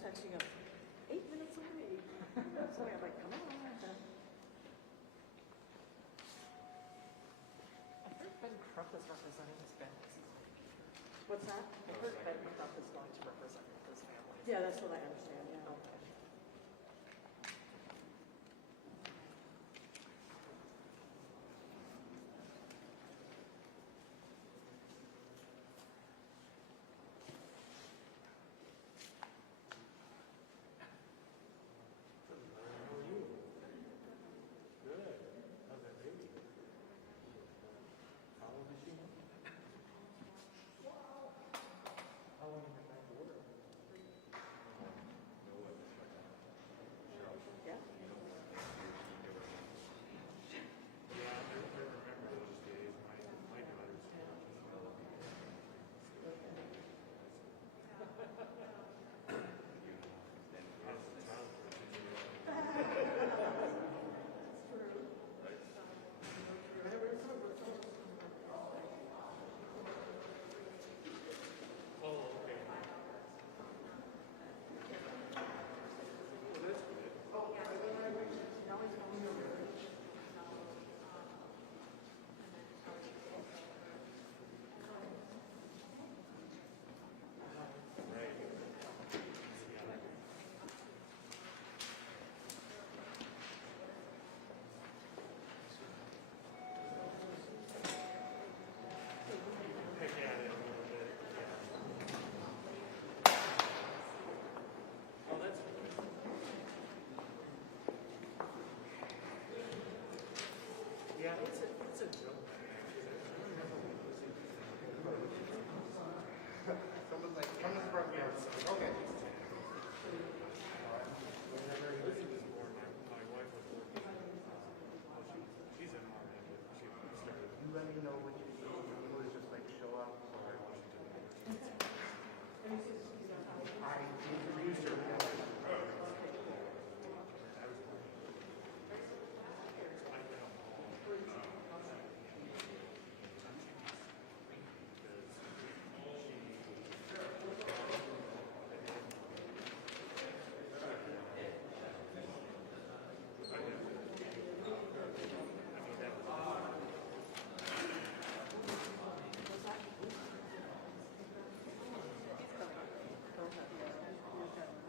just texting us, 8 minutes away. So I'm like, come on. I heard Ben Crump is representing his families. What's that? I heard Ben Crump is going to represent his families. Yeah, that's what I understand, yeah. Okay. Yeah. Yeah, it's a joke. Someone's like, come to the front yard. Okay. My wife was working. She's in Marvin, but she started. You let me know when you see it was just like show up. I introduced her.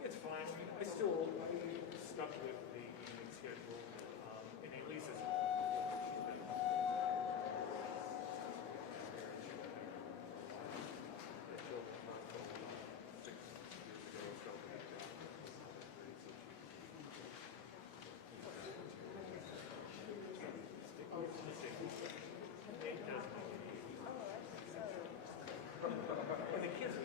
It's fine. I still stuck with the evening schedule, and at least it's. And the kids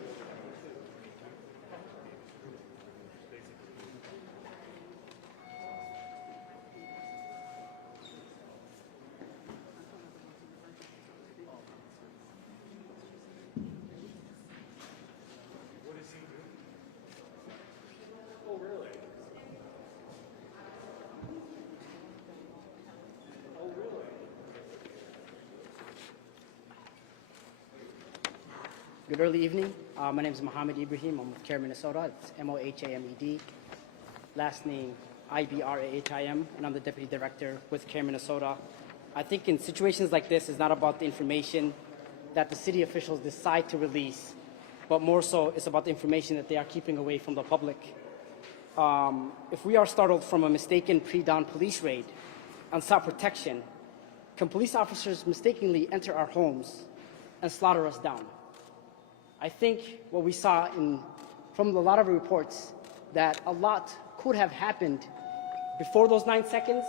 what does he do? Oh, really? Oh, really? Good early evening. My name is Mohammed Ibrahim. I'm with CARE Minnesota. It's Mohamed. Last name Ibrahim, and I'm the Deputy Director with CARE Minnesota. I think in situations like this, it's not about the information that the city officials decide to release, but more so it's about the information that they are keeping away from the public. If we are startled from a mistaken pre-dawn police raid and sought protection, can police officers mistakenly enter our homes and slaughter us down? I think what we saw from a lot of reports that a lot could have happened before those 9 seconds,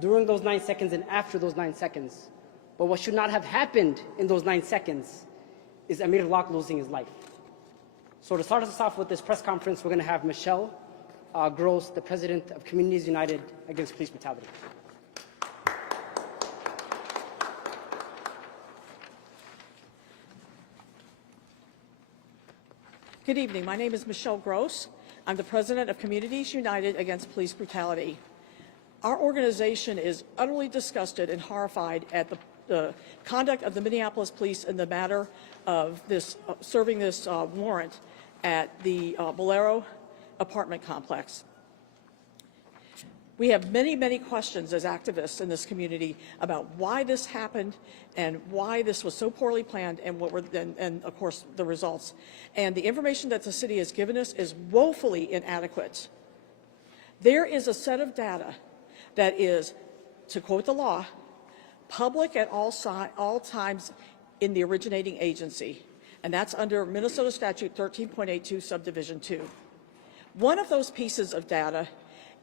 during those 9 seconds, and after those 9 seconds. But what should not have happened in those 9 seconds is Amir Locke losing his life. So to start us off with this press conference, we're going to have Michelle Gross, the President of Communities United Against Police Brutality. Good evening. My name is Michelle Gross. I'm the president of Communities United Against Police Brutality. Our organization is utterly disgusted and horrified at the conduct of the Minneapolis police in the matter of this serving this warrant at the Bolero apartment complex. We have many, many questions as activists in this community about why this happened and why this was so poorly planned and what were and of course the results. And the information that the city has given us is woefully inadequate. There is a set of data that is, to quote the law, public at all times in the originating agency, and that's under Minnesota Statute 13.82 Subdivision 2. One of those pieces of data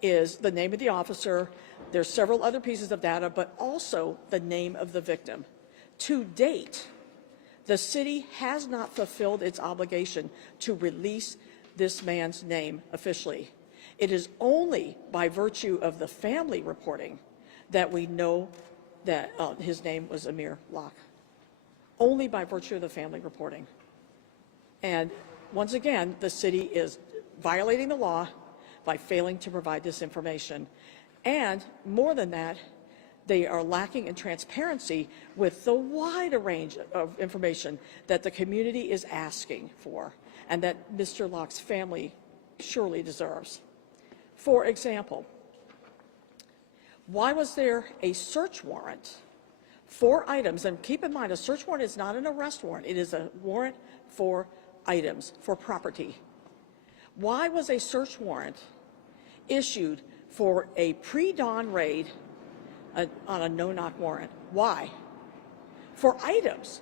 is the name of the officer. There's several other pieces of data, but also the name of the victim. To date, the city has not fulfilled its obligation to release this man's name officially. It is only by virtue of the family reporting that we know that his name was Amir Locke. Only by virtue of the family reporting. And once again, the city is violating the law by failing to provide this information. And more than that, they are lacking in transparency with the wider range of information that the community is asking for and that Mr. Locke's family surely deserves. For example, why was there a search warrant for items? And keep in mind, a search warrant is not an arrest warrant. It is a warrant for items, for property. Why was a search warrant issued for a pre-dawn raid on a no-knock warrant? Why? For items,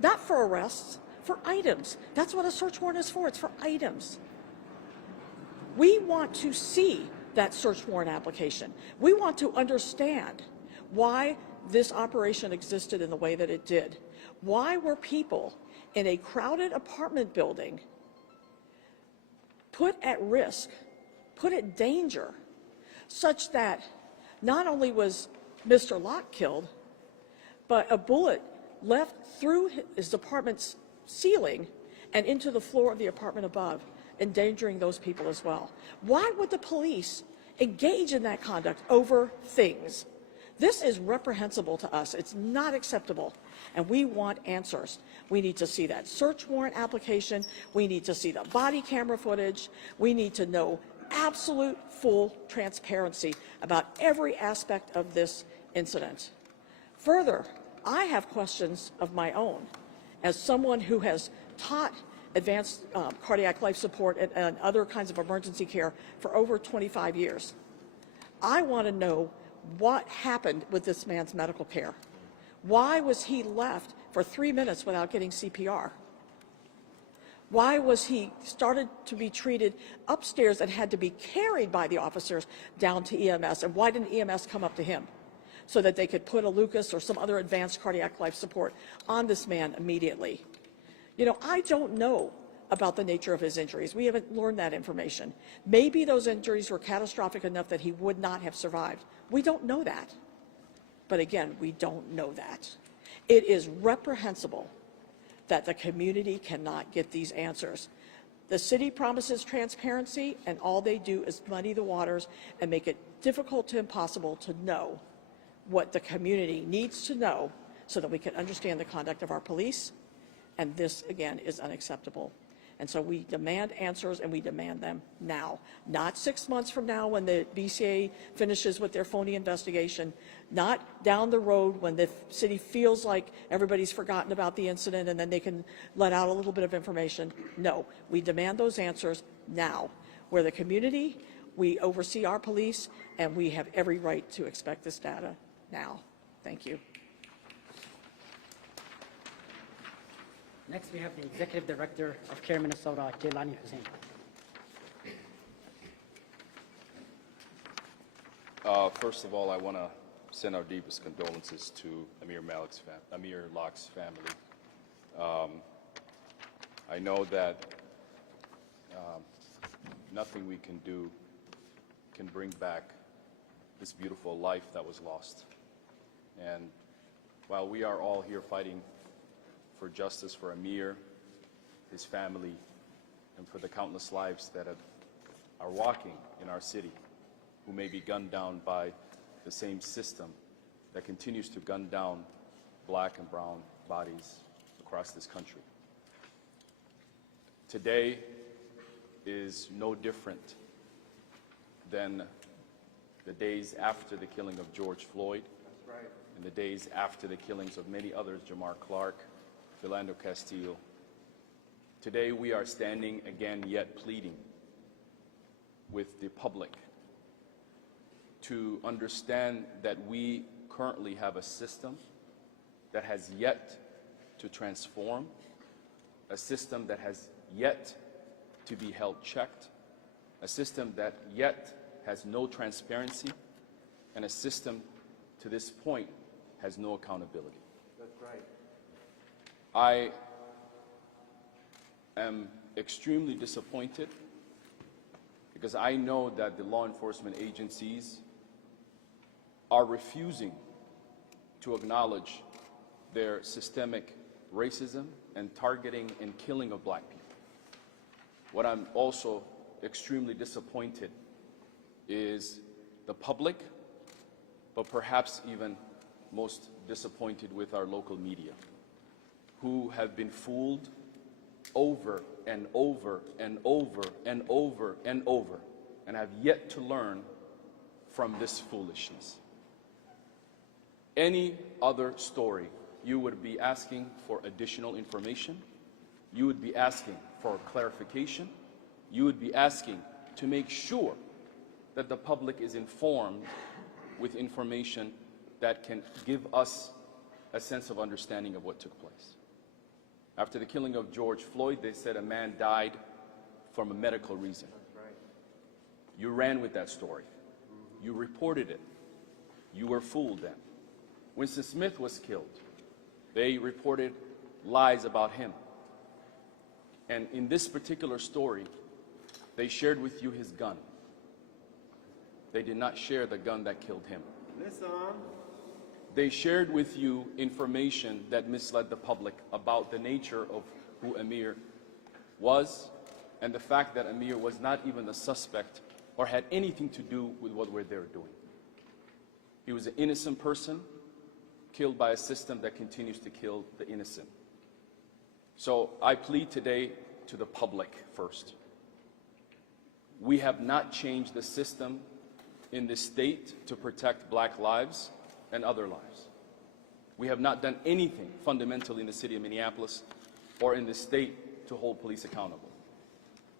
not for arrests, for items. That's what a search warrant is for. It's for items. We want to see that search warrant application. We want to understand why this operation existed in the way that it did. Why were people in a crowded apartment building put at risk, put at danger, such that not only was Mr. Locke killed, but a bullet left through his apartment's ceiling and into the floor of the apartment above, endangering those people as well. Why would the police engage in that conduct over things? This is reprehensible to us. It's not acceptable, and we want answers. We need to see that search warrant application. We need to see the body camera footage. We need to know absolute full transparency about every aspect of this incident. Further, I have questions of my own as someone who has taught advanced cardiac life support and other kinds of emergency care for over 25 years. I want to know what happened with this man's medical care. Why was he left for 3 minutes without getting CPR? Why was he started to be treated upstairs and had to be carried by the officers down to EMS? And why didn't EMS come up to him so that they could put a Lucas or some other advanced cardiac life support on this man immediately? You know, I don't know about the nature of his injuries. We haven't learned that information. Maybe those injuries were catastrophic enough that he would not have survived. We don't know that. But again, we don't know that. It is reprehensible that the community cannot get these answers. The city promises transparency, and all they do is muddy the waters and make it difficult to impossible to know what the community needs to know so that we can understand the conduct of our police. And this, again, is unacceptable. And so we demand answers, and we demand them now. Not 6 months from now when the BCA finishes with their phony investigation. Not down the road when the city feels like everybody's forgotten about the incident and then they can let out a little bit of information. No, we demand those answers now. We're the community, we oversee our police, and we have every right to expect this data now. Thank you. Next, we have the Executive Director of CARE Minnesota, Jailani Hussain. First of all, I want to send our deepest condolences to Amir Locke's family. I know that nothing we can do can bring back this beautiful life that was lost. And while we are all here fighting for justice for Amir, his family, and for the countless lives that are walking in our city who may be gunned down by the same system that continues to gun down black and brown bodies across this country. Today, is no different than the days after the killing of George Floyd, That's right. and the days after the killings of many others, Jamar Clark, Philando Castillo. Today we are standing again yet pleading with the public to understand that we currently have a system that has yet to transform, a system that has yet to be held checked, a system that yet has no transparency, and a system to this point has no accountability. That's right. I am extremely disappointed because I know that the law enforcement agencies are refusing to acknowledge their systemic racism and targeting and killing of black people. What I'm also extremely disappointed is the public, but perhaps even most disappointed with our local media, who have been fooled over and over and over and over and over, and have yet to learn from this foolishness. Any other story, you would be asking for additional information, you would be asking for clarification, you would be asking to make sure that the public is informed with information that can give us a sense of understanding of what took place. After the killing of George Floyd, they said a man died from a medical reason. That's right. You ran with that story. You reported it. You were fooled then. Winston Smith was killed. They reported lies about him. And in this particular story, they shared with you his gun. They did not share the gun that killed him. Listen. They shared with you information that misled the public about the nature of who Amir was and the fact that Amir was not even a suspect or had anything to do with what they were doing. He was an innocent person killed by a system that continues to kill the innocent. So I plead today to the public first. We have not changed the system in this state to protect black lives and other lives. We have not done anything fundamentally in the city of Minneapolis or in the state to hold police accountable.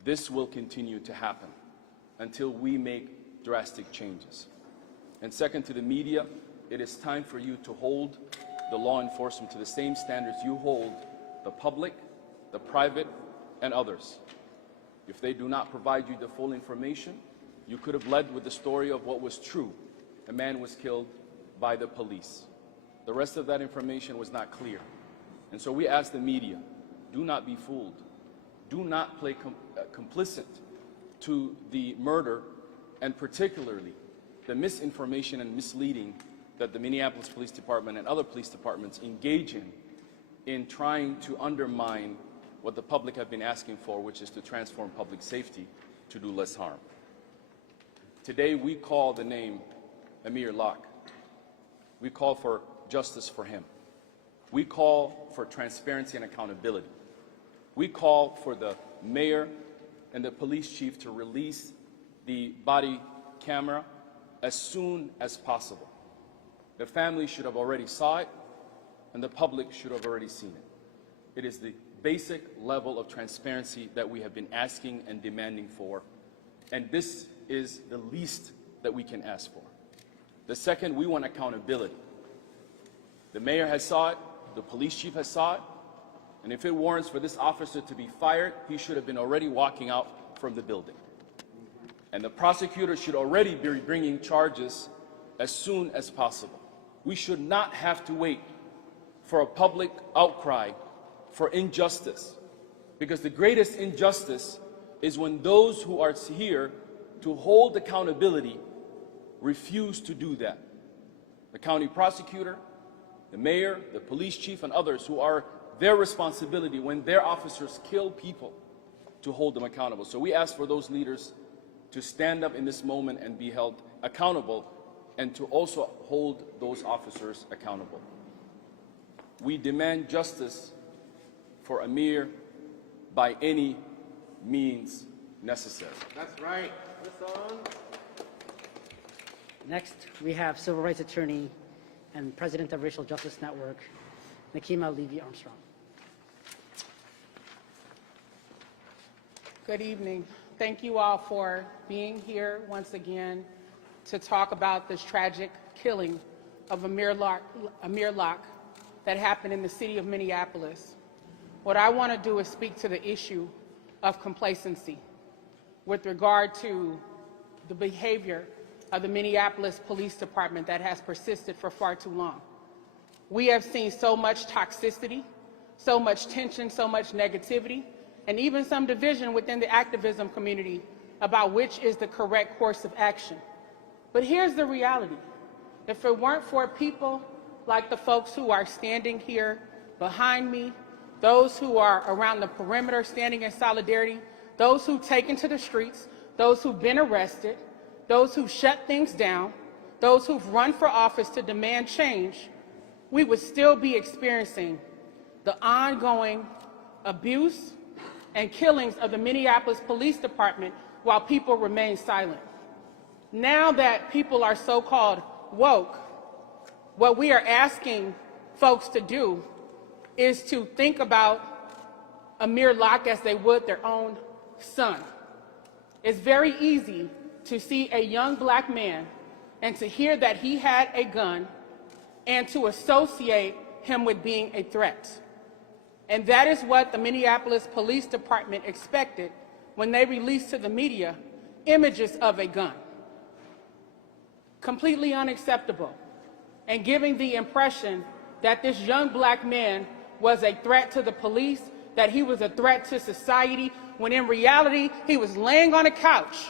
This will continue to happen until we make drastic changes. And second, to the media, it is time for you to hold the law enforcement to the same standards you hold the public, the private, and others. If they do not provide you the full information, you could have led with the story of what was true. A man was killed by the police. The rest of that information was not clear. And so we ask the media, do not be fooled. Do not play complicit to the murder, and particularly the misinformation and misleading that the Minneapolis Police Department and other police departments engage in trying to undermine what the public have been asking for, which is to transform public safety to do less harm. Today we call the name Amir Locke. We call for justice for him. We call for transparency and accountability. We call for the mayor and the police chief to release the body camera as soon as possible. The family should have already saw it, and the public should have already seen it. It is the basic level of transparency that we have been asking and demanding for, and this is the least that we can ask for. The second, we want accountability. The mayor has saw it, the police chief has saw it, and if it warrants for this officer to be fired, he should have been already walking out from the building. And the prosecutor should already be bringing charges as soon as possible. We should not have to wait for a public outcry for injustice, because the greatest injustice is when those who are here to hold accountability refuse to do that. The county prosecutor, the mayor, the police chief, and others who are their responsibility when their officers kill people to hold them accountable. So we ask for those leaders to stand up in this moment and be held accountable, and to also hold those officers accountable. We demand justice for Amir by any means necessary. That's right. Next, we have civil rights attorney and president of Racial Justice Network, Nakima Levy-Armstrong. Good evening. Thank you all for being here once again to talk about this tragic killing of Amir Locke that happened in the city of Minneapolis. What I want to do is speak to the issue of complacency with regard to the behavior of the Minneapolis Police Department that has persisted for far too long. We have seen so much toxicity, so much tension, so much negativity, and even some division within the activism community about which is the correct course of action. But here's the reality. If it weren't for people like the folks who are standing here behind me, those who are around the perimeter standing in solidarity, those who've taken to the streets, those who've been arrested, those who've shut things down, those who've run for office to demand change, we would still be experiencing the ongoing abuse and killings of the Minneapolis Police Department while people remain silent. Now that people are so-called woke, what we are asking folks to do is to think about Amir Locke as they would their own son. It's very easy to see a young black man and to hear that he had a gun and to associate him with being a threat. And that is what the Minneapolis Police Department expected when they released to the media images of a gun. Completely unacceptable, and giving the impression that this young black man was a threat to the police, that he was a threat to society, when in reality he was laying on a couch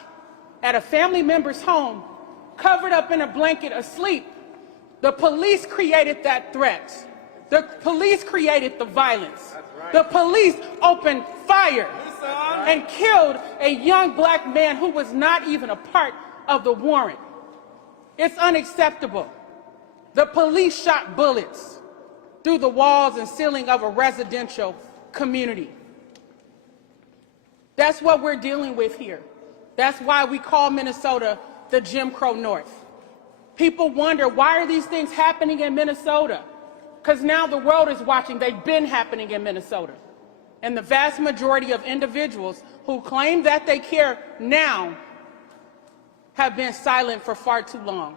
at a family member's home, covered up in a blanket asleep. The police created that threat. The police created the violence. The police opened fire and killed a young black man who was not even a part of the warrant. It's unacceptable. The police shot bullets through the walls and ceiling of a residential community. That's what we're dealing with here. That's why we call Minnesota the Jim Crow North. People wonder, why are these things happening in Minnesota? Because now the world is watching. They've been happening in Minnesota. And the vast majority of individuals who claim that they care now have been silent for far too long.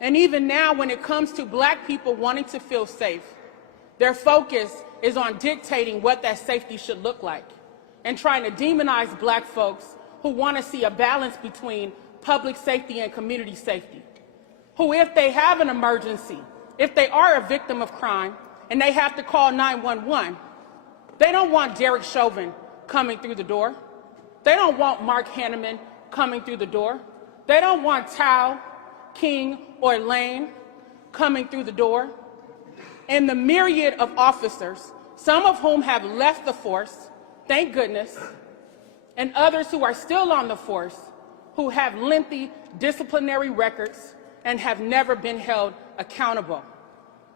And even now, when it comes to black people wanting to feel safe, their focus is on dictating what that safety should look like and trying to demonize black folks who want to see a balance between public safety and community safety, who, if they have an emergency, if they are a victim of crime and they have to call 911, they don't want Derek Chauvin coming through the door. They don't want Mark Hanneman coming through the door. They don't want Tao, King, or Lane coming through the door. And the myriad of officers, some of whom have left the force, thank goodness, and others who are still on the force, who have lengthy disciplinary records and have never been held accountable.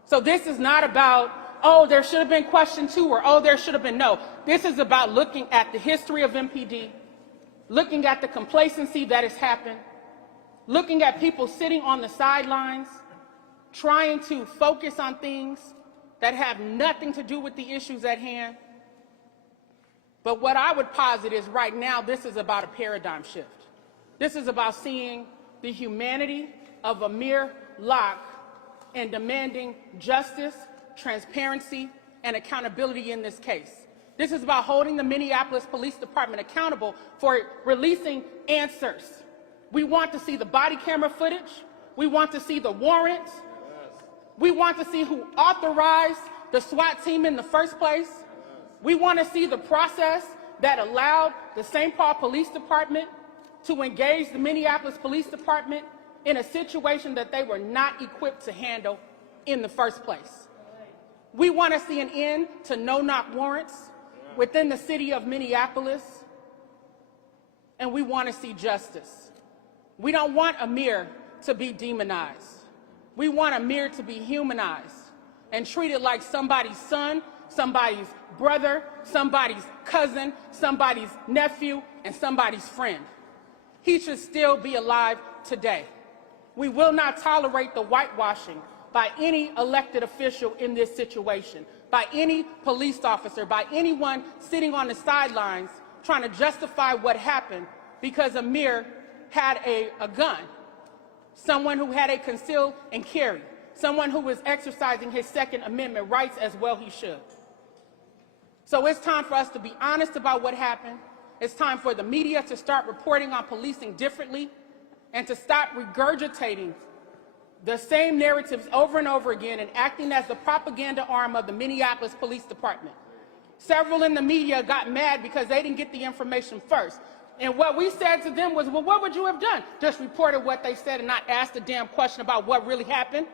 So this is not about, oh, there should have been question 2, or oh, there should have been no. This is about looking at the history of MPD, looking at the complacency that has happened, looking at people sitting on the sidelines, trying to focus on things that have nothing to do with the issues at hand. But what I would posit is right now, this is about a paradigm shift. This is about seeing the humanity of Amir Locke and demanding justice, transparency, and accountability in this case. This is about holding the Minneapolis Police Department accountable for releasing answers. We want to see the body camera footage. We want to see the warrants. We want to see who authorized the SWAT team in the first place. We want to see the process that allowed the St. Paul Police Department to engage the Minneapolis Police Department in a situation that they were not equipped to handle in the first place. We want to see an end to no-knock warrants within the city of Minneapolis, and we want to see justice. We don't want Amir to be demonized. We want Amir to be humanized and treated like somebody's son, somebody's brother, somebody's cousin, somebody's nephew, and somebody's friend. He should still be alive today. We will not tolerate the whitewashing by any elected official in this situation, by any police officer, by anyone sitting on the sidelines trying to justify what happened because Amir had a gun, someone who had a conceal and carry, someone who was exercising his Second Amendment rights as well he should. So it's time for us to be honest about what happened. It's time for the media to start reporting on policing differently and to stop regurgitating the same narratives over and over again and acting as the propaganda arm of the Minneapolis Police Department. Several in the media got mad because they didn't get the information first. And what we said to them was, well, what would you have done? Just reported what they said and not asked a damn question about what really happened?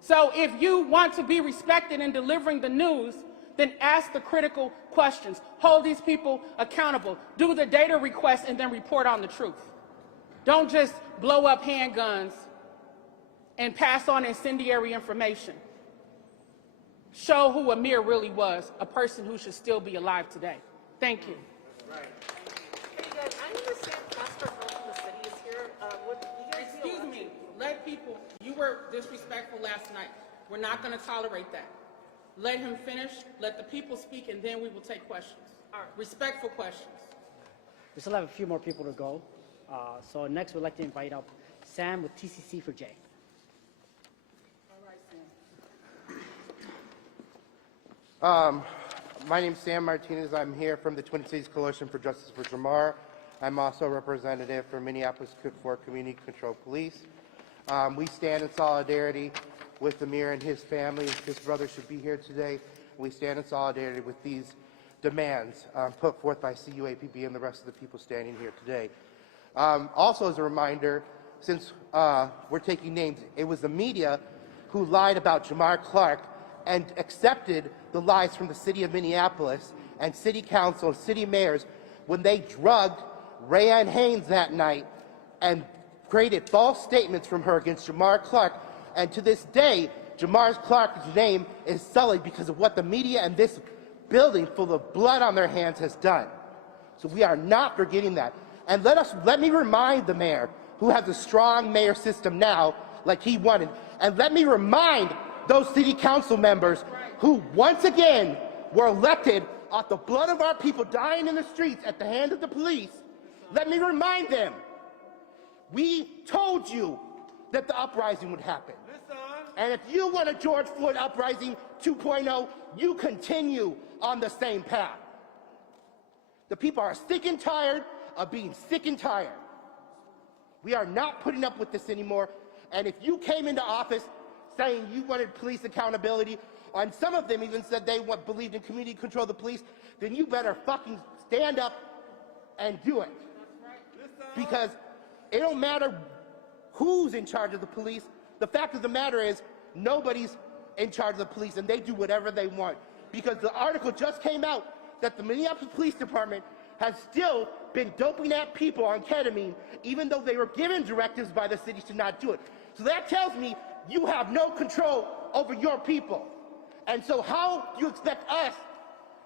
So if you want to be respected in delivering the news, then ask the critical questions. Hold these people accountable. Do the data request and then report on the truth. Don't just blow up handguns and pass on incendiary information. Show who Amir really was, a person who should still be alive today. Thank you. Hey guys, I understand Pastor from the city is here. Excuse me, let people, you were disrespectful last night. We're not going to tolerate that. Let him finish, let the people speak, and then we will take questions. Respectful questions. We still have a few more people to go. So next, we'd like to invite up Sam with TCC for Jay. All right, Sam. My name's Sam Martinez. I'm here from the Twin Cities Coalition for Justice for Jamar. I'm also a representative for Minneapolis-St Community Control Police. We stand in solidarity with Amir and his family. His brother should be here today. We stand in solidarity with these demands put forth by CUAPB and the rest of the people standing here today. Also, as a reminder, since we're taking names, it was the media who lied about Jamar Clark and accepted the lies from the city of Minneapolis and city council and city mayors when they drugged Rayanne Haynes that night and created false statements from her against Jamar Clark. And to this day, Jamar Clark's name is sullied because of what the media and this building full of blood on their hands has done. So we are not forgetting that. And let me remind the mayor, who has a strong mayor system now, like he wanted, and let me remind those city council members who once again were elected off the blood of our people dying in the streets at the hand of the police. Let me remind them, we told you that the uprising would happen. And if you want a George Floyd uprising 2.0, you continue on the same path. The people are sick and tired of being sick and tired. We are not putting up with this anymore. And if you came into office saying you wanted police accountability, and some of them even said they believed in community control of the police, then you better fucking stand up and do it. Because it don't matter who's in charge of the police. The fact of the matter is nobody's in charge of the police, and they do whatever they want. Because the article just came out that the Minneapolis Police Department has still been doping at people on ketamine, even though they were given directives by the city to not do it. So that tells me you have no control over your people. And so how do you expect us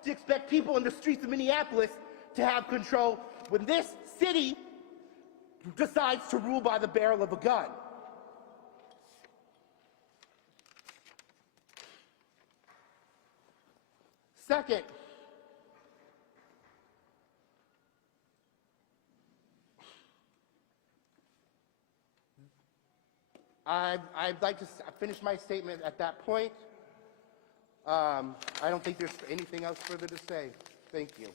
to expect people in the streets of Minneapolis to have control when this city decides to rule by the barrel of a gun? Second, I'd like to finish my statement at that point. I don't think there's anything else further to say. Thank you.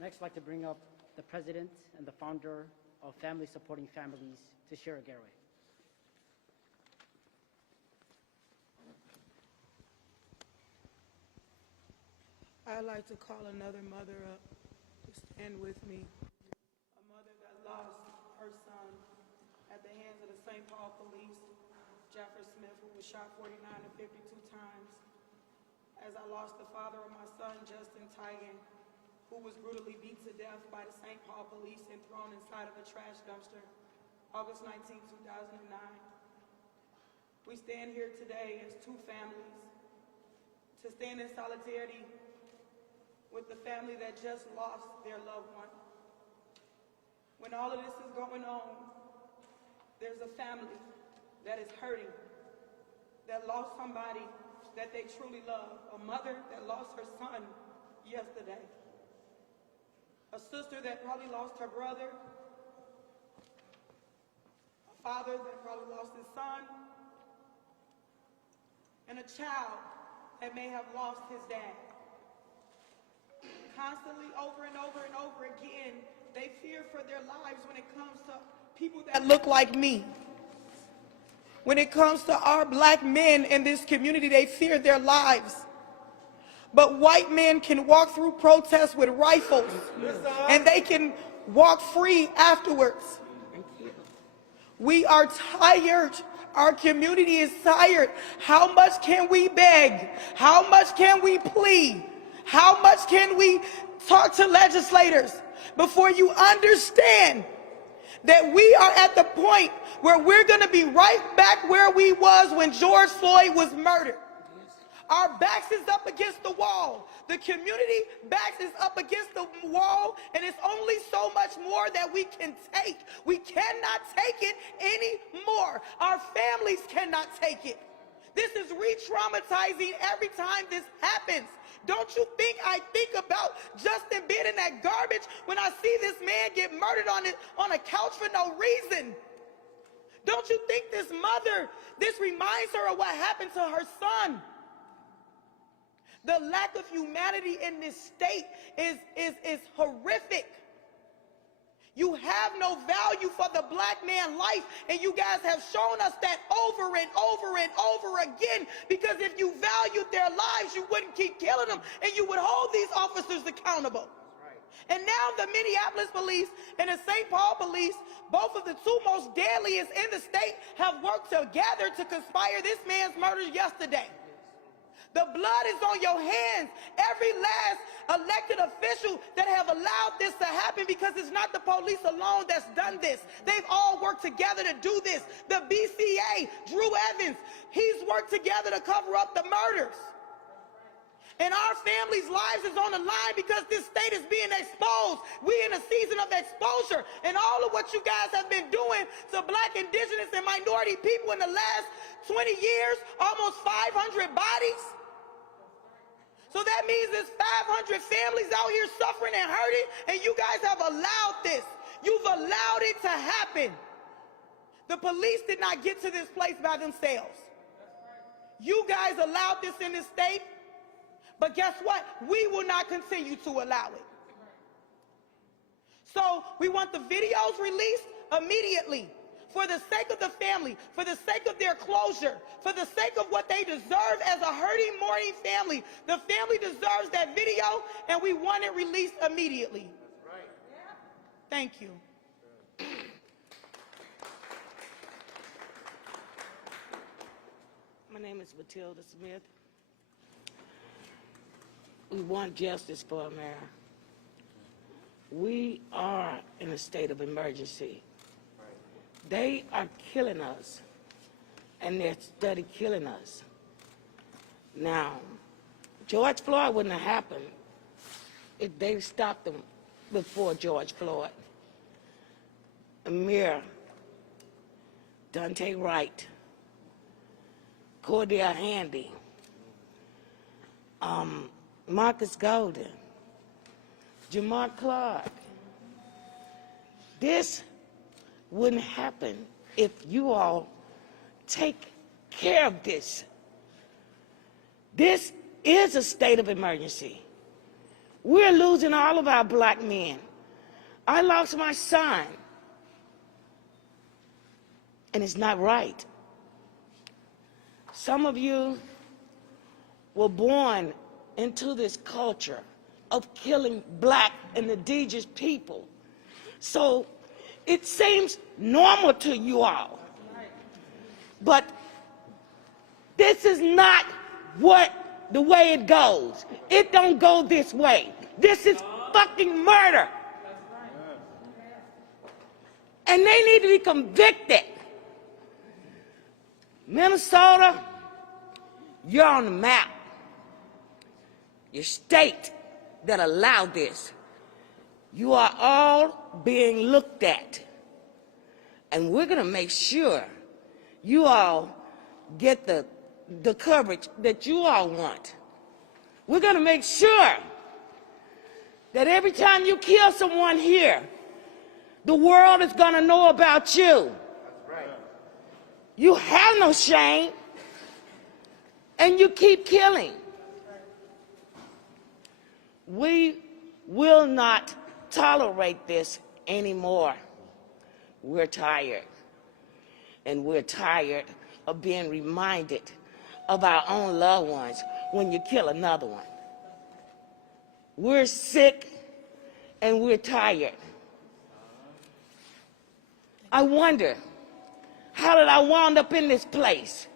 Next, I'd like to bring up the president and the founder of Family Supporting Families, Tashira Garway. I'd like to call another mother up to stand with me. A mother that lost her son at the hands of the St. Paul police, Jeffrey Smith, who was shot 49 to 52 times. As I lost the father of my son, Justin Tigan, who was brutally beat to death by the St. Paul police and thrown inside of a trash dumpster, August 19, 2009. We stand here today as two families to stand in solidarity with the family that just lost their loved one. When all of this is going on, there's a family that is hurting, that lost somebody that they truly love, a mother that lost her son yesterday, a sister that probably lost her brother, a father that probably lost his son, and a child that may have lost his dad. Constantly, over and over and over again, they fear for their lives when it comes to people that look like me. When it comes to our black men in this community, they fear their lives. But white men can walk through protests with rifles, and they can walk free afterwards. We are tired. Our community is tired. How much can we beg? How much can we plead? How much can we talk to legislators before you understand that we are at the point where we're going to be right back where we was when George Floyd was murdered? Our backs is up against the wall. The community backs is up against the wall, and it's only so much more that we can take. We cannot take it anymore. Our families cannot take it. This is re-traumatizing every time this happens. Don't you think I think about Justin being in that garbage when I see this man get murdered on a couch for no reason? Don't you think this mother, this reminds her of what happened to her son? The lack of humanity in this state is horrific. You have no value for the black man's life, and you guys have shown us that over and over and over again, because if you valued their lives, you wouldn't keep killing them, and you would hold these officers accountable. And now the Minneapolis Police and the St. Paul Police, both of the two most deadliest in the state, have worked together to conspire this man's murder yesterday. The blood is on your hands. Every last elected official that have allowed this to happen, because it's not the police alone that's done this. They've all worked together to do this. The BCA, Drew Evans, he's worked together to cover up the murders. And our families' lives is on the line because this state is being exposed. We in a season of exposure. And all of what you guys have been doing to black, indigenous, and minority people in the last 20 years, almost 500 bodies. So that means there's 500 families out here suffering and hurting, and you guys have allowed this. You've allowed it to happen. The police did not get to this place by themselves. You guys allowed this in this state, but guess what? We will not continue to allow it. So we want the videos released immediately. For the sake of the family, for the sake of their closure, for the sake of what they deserve as a hurting, mourning family. The family deserves that video, and we want it released immediately. That's right. Yeah. Thank you. My name is Matilda Smith. We want justice for America. We are in a state of emergency. They are killing us, and they're steady killing us. Now, George Floyd wouldn't have happened if they stopped them before George Floyd. Amir, Dante Wright, Cordia Handy, Marcus Golden, Jamar Clark. This wouldn't happen if you all take care of this. This is a state of emergency. We're losing all of our black men. I lost my son, and it's not right. Some of you were born into this culture of killing black and indigenous people. So it seems normal to you all. But this is not the way it goes. It don't go this way. This is fucking murder. And they need to be convicted. Minnesota, you're on the map. Your state that allow this. You are all being looked at. And we're going to make sure you all get the coverage that you all want. We're going to make sure that every time you kill someone here, the world is going to know about you. That's right. You have no shame, and you keep killing. We will not tolerate this anymore. We're tired, and we're tired of being reminded of our own loved ones when you kill another one. We're sick, and we're tired. I wonder, how did I wind up in this place?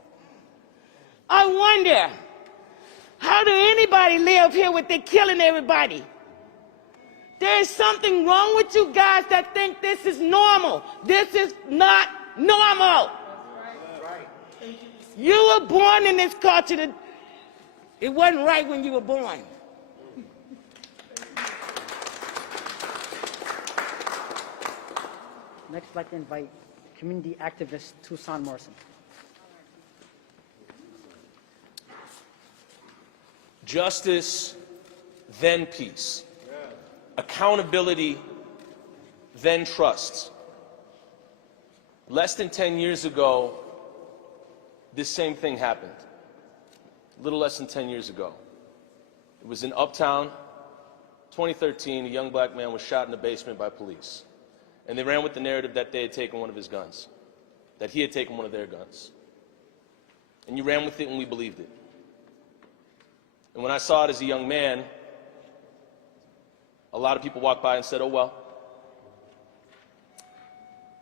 I wonder, how do anybody live here with they killing everybody? There's something wrong with you guys that think this is normal. This is not normal. You were born in this culture. It wasn't right when you were born. Next, I'd like to invite community activist Tucson Morrison. Justice, then peace. Accountability, then trust. Less than 10 years ago, this same thing happened. A little less than 10 years ago. It was in Uptown, 2013, a young black man was shot in the basement by police. And they ran with the narrative that they had taken one of his guns, that he had taken one of their guns. And you ran with it and we believed it. And when I saw it as a young man, a lot of people walked by and said, oh well.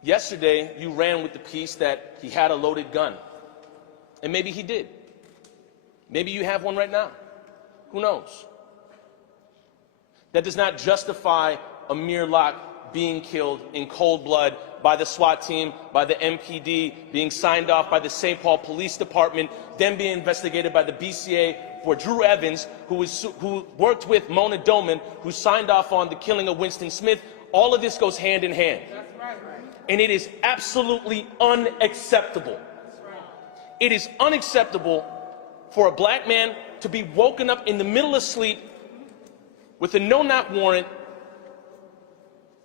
Yesterday, you ran with the piece that he had a loaded gun. And maybe he did. Maybe you have one right now. Who knows? That does not justify Amir Locke being killed in cold blood by the SWAT team, by the MPD, being signed off by the St. Paul Police Department, then being investigated by the BCA for Drew Evans, who worked with Mona Doman, who signed off on the killing of Winston Smith. All of this goes hand in hand. And it is absolutely unacceptable. It is unacceptable for a black man to be woken up in the middle of sleep with a no-knock warrant,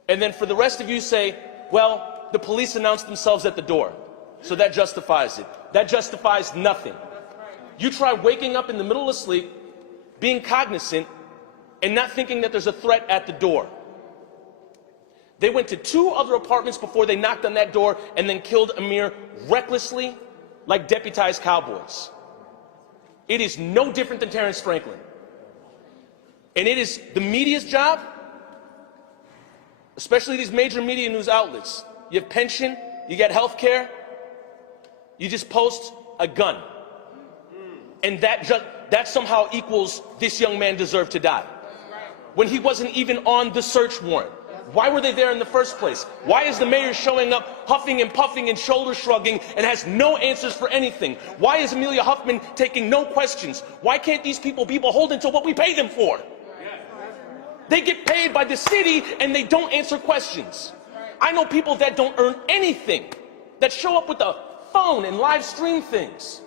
and then for the rest of you say, well, the police announced themselves at the door, so that justifies it. That justifies nothing. You try waking up in the middle of sleep, being cognizant, and not thinking that there's a threat at the door. They went to 2 other apartments before they knocked on that door and then killed Amir recklessly, like deputized cowboys. It is no different than Terrence Franklin. And it is the media's job, especially these major media news outlets. You have pension, you get health care, you just post a gun. And that somehow equals this young man deserved to die. When he wasn't even on the search warrant. Why were they there in the first place? Why is the mayor showing up huffing and puffing and shoulder shrugging and has no answers for anything? Why is Amelia Huffman taking no questions? Why can't these people be beholden to what we pay them for? They get paid by the city and they don't answer questions. I know people that don't earn anything, that show up with a phone and live stream things.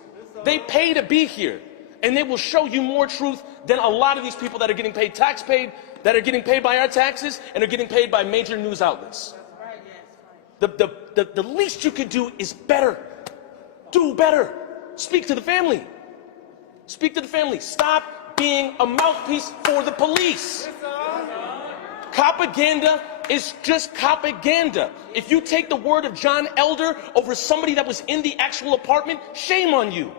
They pay to be here, and they will show you more truth than a lot of these people that are getting paid that are getting paid by our taxes and are getting paid by major news outlets. The least you could do is better. Do better. Speak to the family. Speak to the family. Stop being a mouthpiece for the police. Propaganda is just propaganda. If you take the word of John Elder over somebody that was in the actual apartment, shame on you.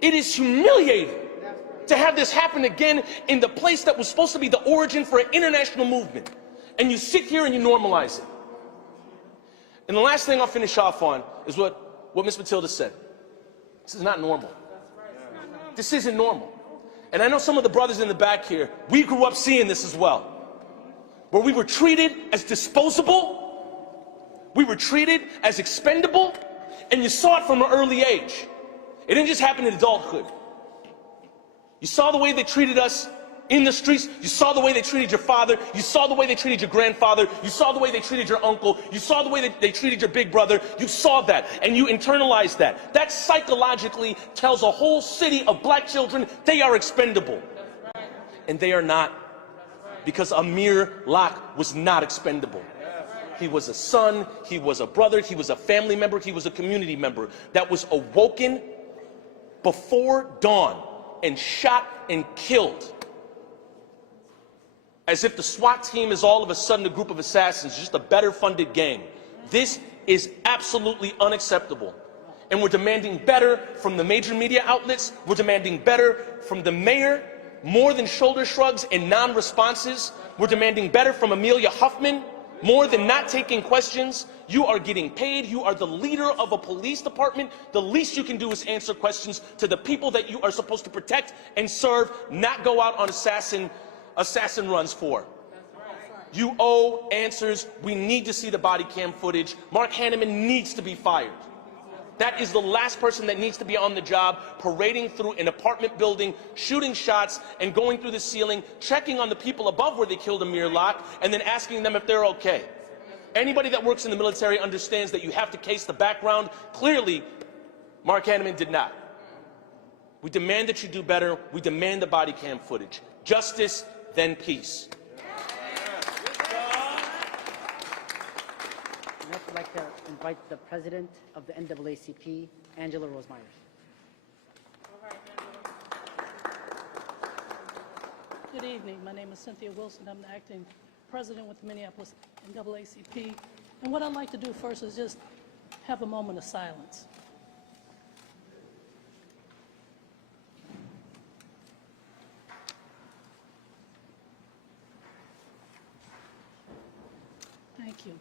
It is humiliating to have this happen again in the place that was supposed to be the origin for an international movement. And you sit here and you normalize it. And the last thing I'll finish off on is what Ms. Matilda said. This is not normal. This isn't normal. And I know some of the brothers in the back here, we grew up seeing this as well. Where we were treated as disposable, we were treated as expendable, and you saw it from an early age. It didn't just happen in adulthood. You saw the way they treated us In the streets, you saw the way they treated your father, you saw the way they treated your grandfather, you saw the way they treated your uncle, you saw the way that they treated your big brother, you saw that, and you internalized that. That psychologically tells a whole city of black children they are expendable. And they are not, because Amir Locke was not expendable. He was a son, he was a brother, he was a family member, he was a community member that was awoken before dawn and shot and killed. As if the SWAT team is all of a sudden a group of assassins, just a better funded gang. This is absolutely unacceptable. And we're demanding better from the major media outlets. We're demanding better from the mayor, more than shoulder shrugs and non-responses. We're demanding better from Amelia Huffman, more than not taking questions. You are getting paid. You are the leader of a police department. The least you can do is answer questions to the people that you are supposed to protect and serve, not go out on assassin runs for. You owe answers. We need to see the body cam footage. Mark Hanneman needs to be fired. That is the last person that needs to be on the job, parading through an apartment building, shooting shots, and going through the ceiling, checking on the people above where they killed Amir Locke, and then asking them if they're okay. Anybody that works in the military understands that you have to case the background. Clearly, Mark Hanneman did not. We demand that you do better. We demand the body cam footage. Justice, then peace. Next, I'd like to invite the president of the NAACP, Angela Rose Myers. Good evening. My name is Cynthia Wilson. I'm the acting president with the Minneapolis NAACP. And what I'd like to do first is just have a moment of silence. Thank you.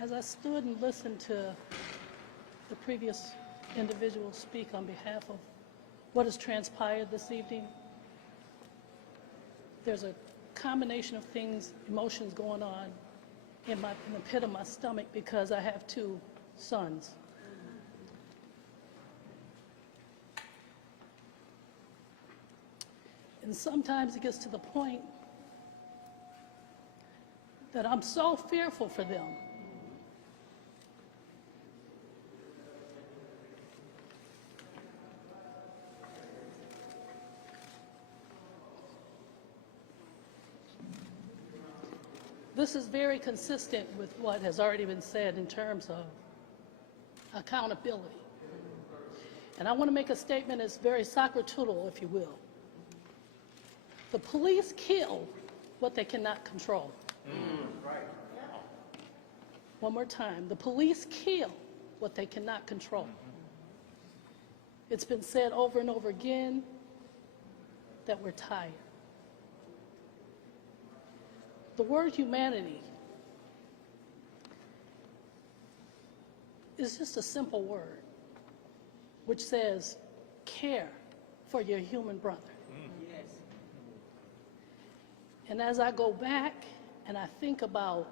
As I stood and listened to the previous individual speak on behalf of what has transpired this evening, there's a combination of things, emotions going on in the pit of my stomach because I have two sons. And sometimes it gets to the point that I'm so fearful for them. This is very consistent with what has already been said in terms of accountability. And I want to make a statement that's very sacerdotal, if you will. The police kill what they cannot control. One more time. The police kill what they cannot control. It's been said over and over again that we're tired. The word humanity is just a simple word which says care for your human brother. Yes. And as I go back and I think about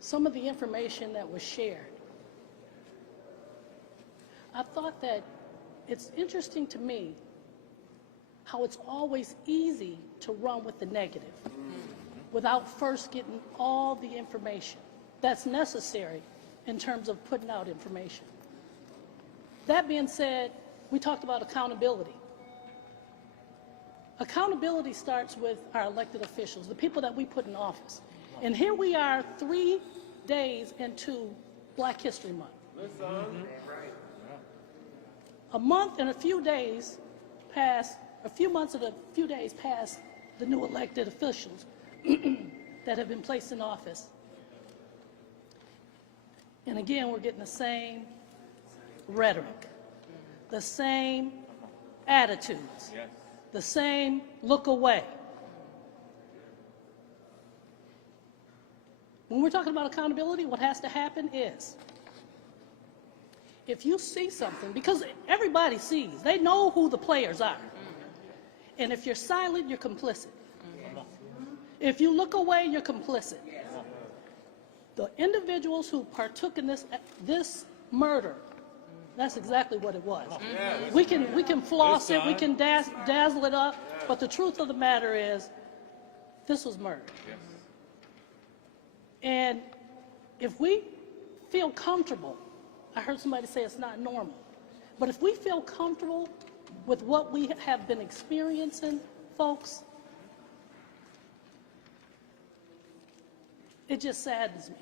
some of the information that was shared, I thought that it's interesting to me how it's always easy to run with the negative without first getting all the information that's necessary in terms of putting out information. That being said, we talked about accountability. Accountability starts with our elected officials, the people that we put in office. And here we are 3 days into Black History Month. A month and a few days past, a few months and a few days past the new elected officials that have been placed in office. And again, we're getting the same rhetoric, the same attitudes, the same look away. When we're talking about accountability, what has to happen is, if you see something, because everybody sees, they know who the players are. And if you're silent, you're complicit. If you look away, you're complicit. The individuals who partook in this murder That's exactly what it was. We can floss it, we can dazzle it up, but the truth of the matter is, this was murder. And if we feel comfortable, I heard somebody say it's not normal, but if we feel comfortable with what we have been experiencing, folks, it just saddens me.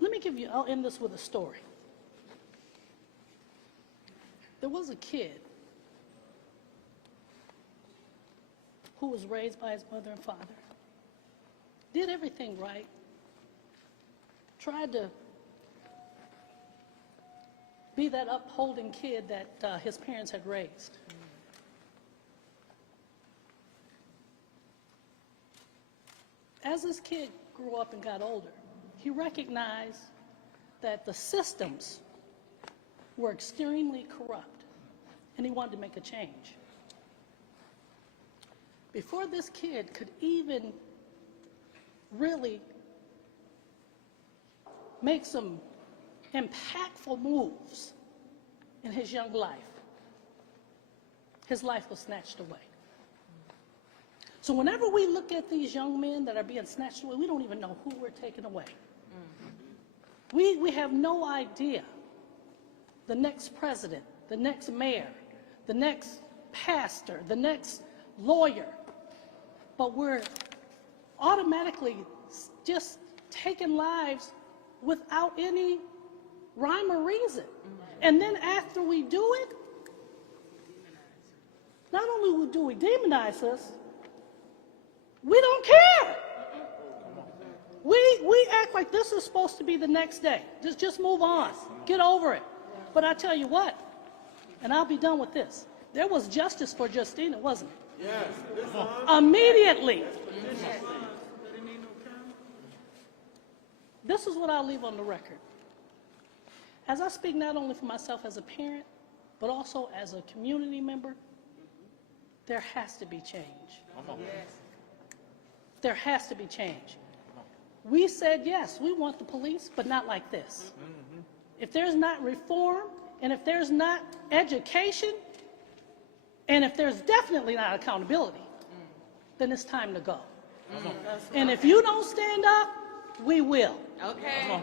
Let me give you, I'll end this with a story. There was a kid who was raised by his mother and father, did everything right, tried to be that upholding kid that his parents had raised. As this kid grew up and got older, he recognized that the systems were extremely corrupt, and he wanted to make a change. Before this kid could even really make some impactful moves in his young life, his life was snatched away. So whenever we look at these young men that are being snatched away, we don't even know who we're taking away. We have no idea the next president, the next mayor, the next pastor, the next lawyer, but we're automatically just taking lives without any rhyme or reason. And then after we do it, not only do we demonize us, we don't care. We act like this is supposed to be the next day. Just move on. Get over it. But I tell you what, and I'll be done with this. There was justice for Justina, wasn't it? Yes. Immediately. This is what I'll leave on the record. As I speak not only for myself as a parent, but also as a community member, there has to be change. There has to be change. We said, yes, we want the police, but not like this. If there's not reform, and if there's not education, and if there's definitely not accountability, then it's time to go. And if you don't stand up, we will. Okay.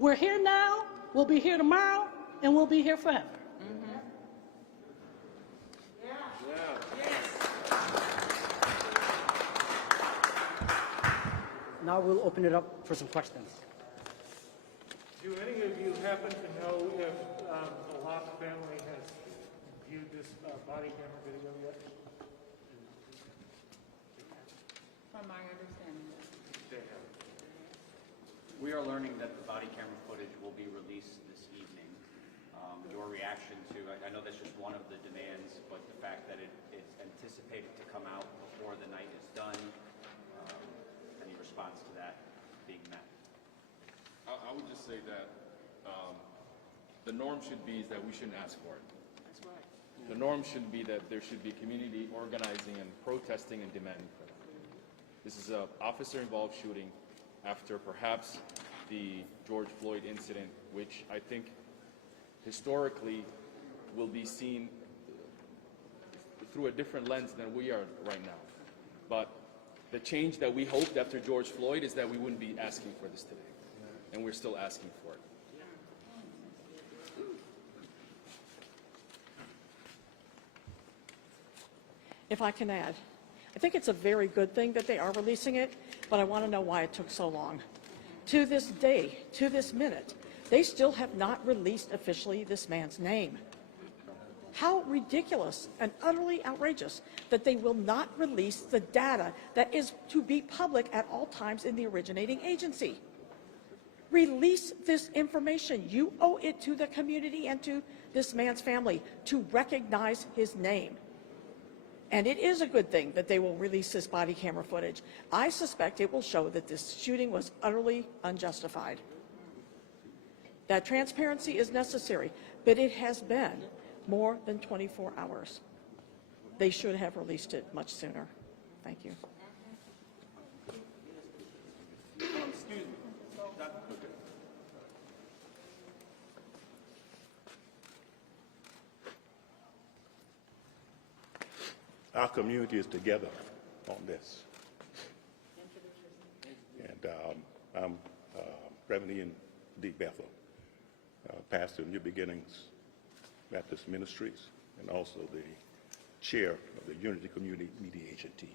We're here now, we'll be here tomorrow, and we'll be here forever. Now we'll open it up for some questions. Do any of you happen to know if the Locke family has viewed this body camera video yet? From my understanding. They have. We are learning that the body camera footage will be released this evening. Your reaction to, I know that's just one of the demands, but the fact that it's anticipated to come out before the night is done, any response to that being met? I would just say that the norm should be is that we shouldn't ask for it. That's right. The norm should be that there should be community organizing and protesting and demanding for it. This is an officer-involved shooting after perhaps the George Floyd incident, which I think historically will be seen through a different lens than we are right now. But the change that we hoped after George Floyd is that we wouldn't be asking for this today. And we're still asking for it. If I can add, I think it's a very good thing that they are releasing it, but I want to know why it took so long. To this day, to this minute, they still have not released officially this man's name. How ridiculous and utterly outrageous that they will not release the data that is to be public at all times in the originating agency. Release this information. You owe it to the community and to this man's family to recognize his name. And it is a good thing that they will release this body camera footage. I suspect it will show that this shooting was utterly unjustified. That transparency is necessary, but it has been more than 24 hours. They should have released it much sooner. Thank you. our community is together on this. And I'm Reverend Ian D. Bethel, pastor of New Beginnings Baptist Ministries, and also the chair of the Unity Community Mediation Team.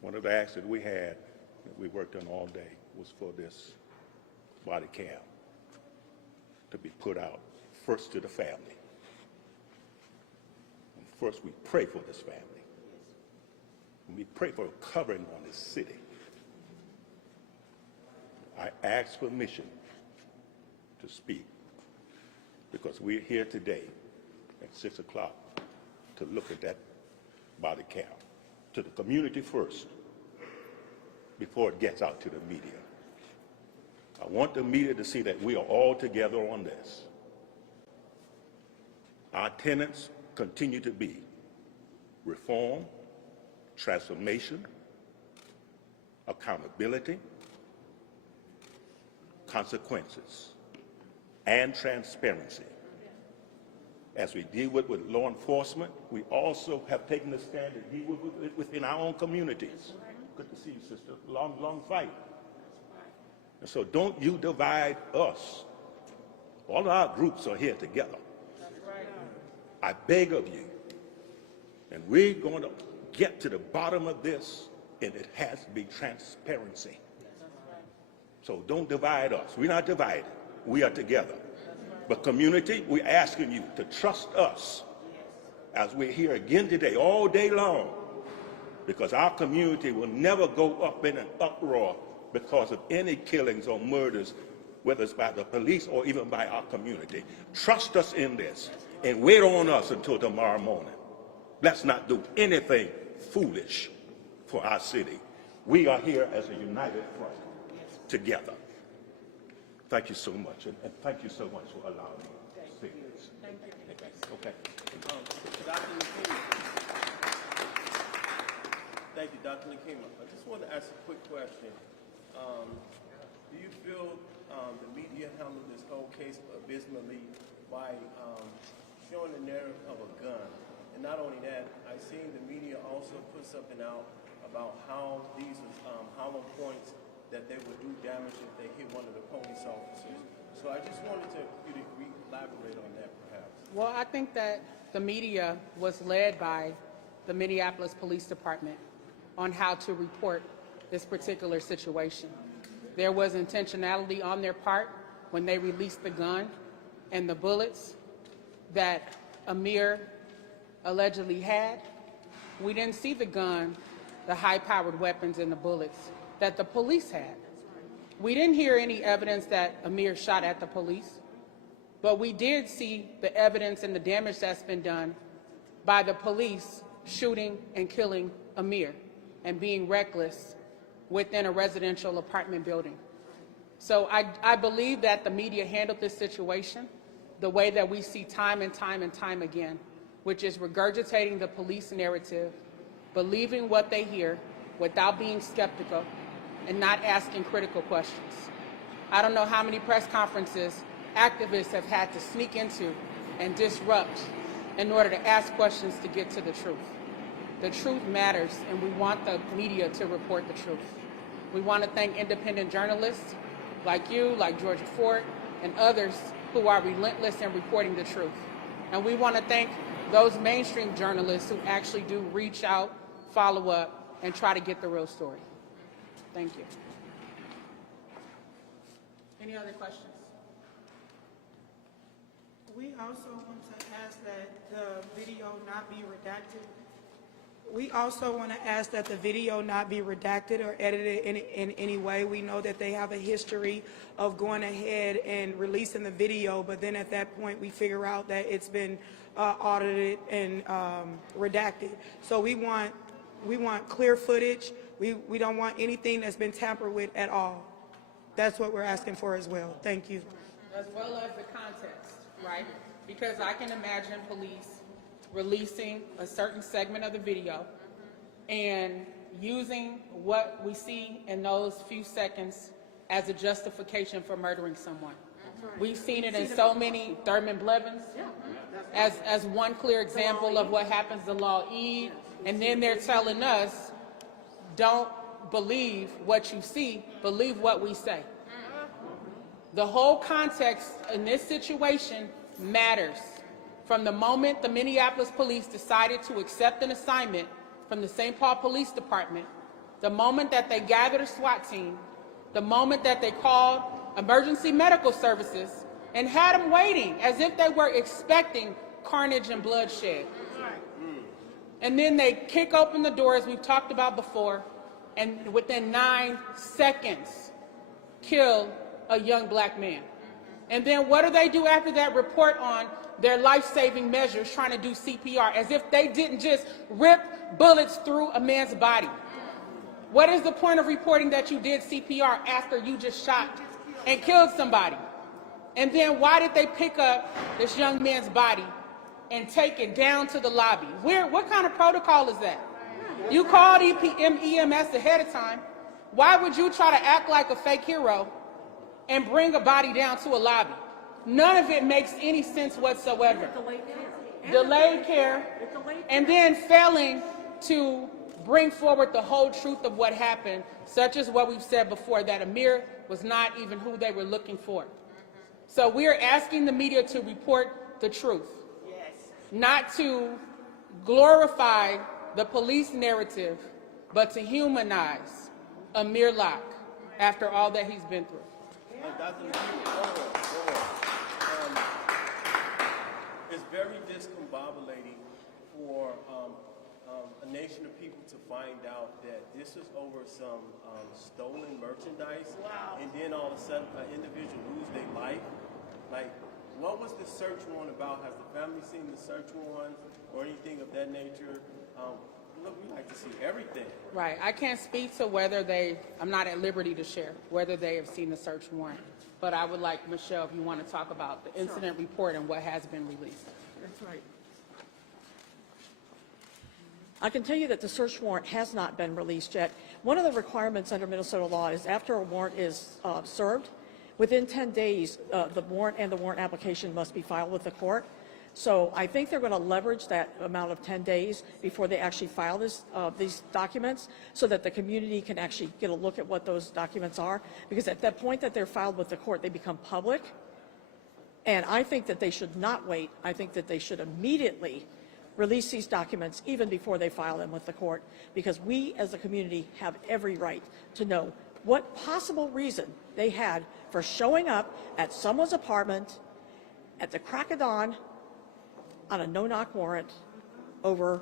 One of the acts that we had, that we worked on all day, was for this body cam to be put out first to the family. And first we pray for this family. And we pray for a covering on this city. I asked permission to speak because we're here today at 6 o'clock to look at that body cam, to the community first, before it gets out to the media. I want the media to see that we are all together on this. Our tenets continue to be reform, transformation, accountability, consequences, and transparency. As we deal with law enforcement, we also have taken the stand to deal with it within our own communities. Good to see you, sister. Long fight. And so don't you divide us. All of our groups are here together. I beg of you, and we're going to get to the bottom of this, and it has to be transparency. So don't divide us. We're not divided. We are together. But community, we're asking you to trust us as we're here again today, all day long, because our community will never go up in an uproar because of any killings or murders, whether it's by the police or even by our community. Trust us in this and wait on us until tomorrow morning. Let's not do anything foolish for our city. We are here as a united front together. Thank you so much, and thank you so much for allowing me to speak this. Thank you. Okay. Thank you, Dr. Nakima. I just wanted to ask a quick question. Do you feel the media handled this whole case abysmally by showing the narrative of a gun? And not only that, I've seen the media also put something out about how these hollow points that they would do damage if they hit one of the police officers. So I just wanted you to elaborate on that, perhaps. Well, I think that the media was led by the Minneapolis Police Department on how to report this particular situation. There was intentionality on their part when they released the gun and the bullets that Amir allegedly had. We didn't see the gun, the high-powered weapons and the bullets that the police had. We didn't hear any evidence that Amir shot at the police, but we did see the evidence and the damage that's been done by the police shooting and killing Amir and being reckless within a residential apartment building. So I believe that the media handled this situation the way that we see time and time again, which is regurgitating the police narrative, believing what they hear without being skeptical, and not asking critical questions. I don't know how many press conferences activists have had to sneak into and disrupt in order to ask questions to get to the truth. The truth matters, and we want the media to report the truth. We want to thank independent journalists like you, like Georgia Ford, and others who are relentless in reporting the truth. And we want to thank those mainstream journalists who actually do reach out, follow up, and try to get the real story. Thank you. Any other questions? We also want to ask that the video not be redacted. We also want to ask that the video not be redacted or edited in any way. We know that they have a history of going ahead and releasing the video, but then at that point we figure out that it's been audited and redacted. So we want clear footage. We don't want anything that's been tampered with at all. That's what we're asking for as well. Thank you. As well as the context, right? Because I can imagine police releasing a certain segment of the video and using what we see in those few seconds as a justification for murdering someone. We've seen it in so many, Thurman Blevins, as one clear example of what happens to Law E. And then they're telling us, don't believe what you see, believe what we say. The whole context in this situation matters. From the moment the Minneapolis police decided to accept an assignment from the St. Paul Police Department, the moment that they gathered a SWAT team, the moment that they called emergency medical services and had them waiting as if they were expecting carnage and bloodshed. And then they kick open the doors we've talked about before, and within 9 seconds, kill a young black man. And then what do they do after that? Report on their life-saving measures, trying to do CPR, as if they didn't just rip bullets through a man's body. What is the point of reporting that you did CPR after you just shot and killed somebody? And then why did they pick up this young man's body and take it down to the lobby? What kind of protocol is that? You called EMS ahead of time. Why would you try to act like a fake hero and bring a body down to a lobby? None of it makes any sense whatsoever. Delayed care, and then failing to bring forward the whole truth of what happened, such as what we've said before, that Amir was not even who they were looking for. So we're asking the media to report the truth, not to glorify the police narrative, but to humanize Amir Locke after all that he's been through. It's very discombobulating for a nation of people to find out that this was over some stolen merchandise, and then all of a sudden an individual lose their life. Like, what was the search warrant about? Has the family seen the search warrant or anything of that nature? Look, we like to see everything. Right. I can't speak to whether I'm not at liberty to share whether they have seen the search warrant. But I would like, Michelle, if you want to talk about the incident report and what has been released. That's right. I can tell you that the search warrant has not been released yet. One of the requirements under Minnesota law is after a warrant is served, within 10 days, the warrant and the warrant application must be filed with the court. So I think they're going to leverage that amount of 10 days before they actually file these documents, so that the community can actually get a look at what those documents are. Because at that point that they're filed with the court, they become public. And I think that they should not wait. I think that they should immediately release these documents even before they file them with the court, because we as a community have every right to know what possible reason they had for showing up at someone's apartment at the crack of dawn on a no-knock warrant over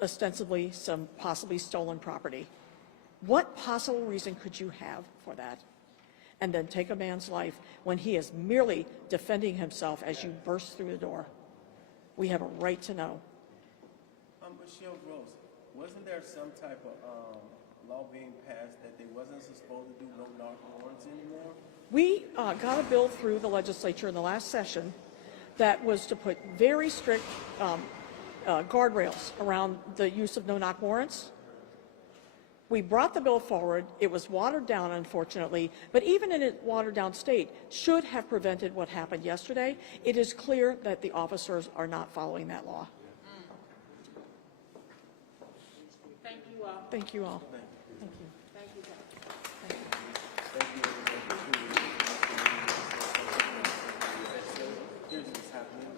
ostensibly some possibly stolen property. What possible reason could you have for that? And then take a man's life when he is merely defending himself as you burst through the door. We have a right to know. Michelle Gross, wasn't there some type of law being passed that they wasn't supposed to do no-knock warrants anymore? We got a bill through the legislature in the last session that was to put very strict guardrails around the use of no-knock warrants. We brought the bill forward. It was watered down, unfortunately, but even in a watered-down state, should have prevented what happened yesterday. It is clear that the officers are not following that law. Thank you all. Thank you all. Thank you. Thank you. Here's what's happening.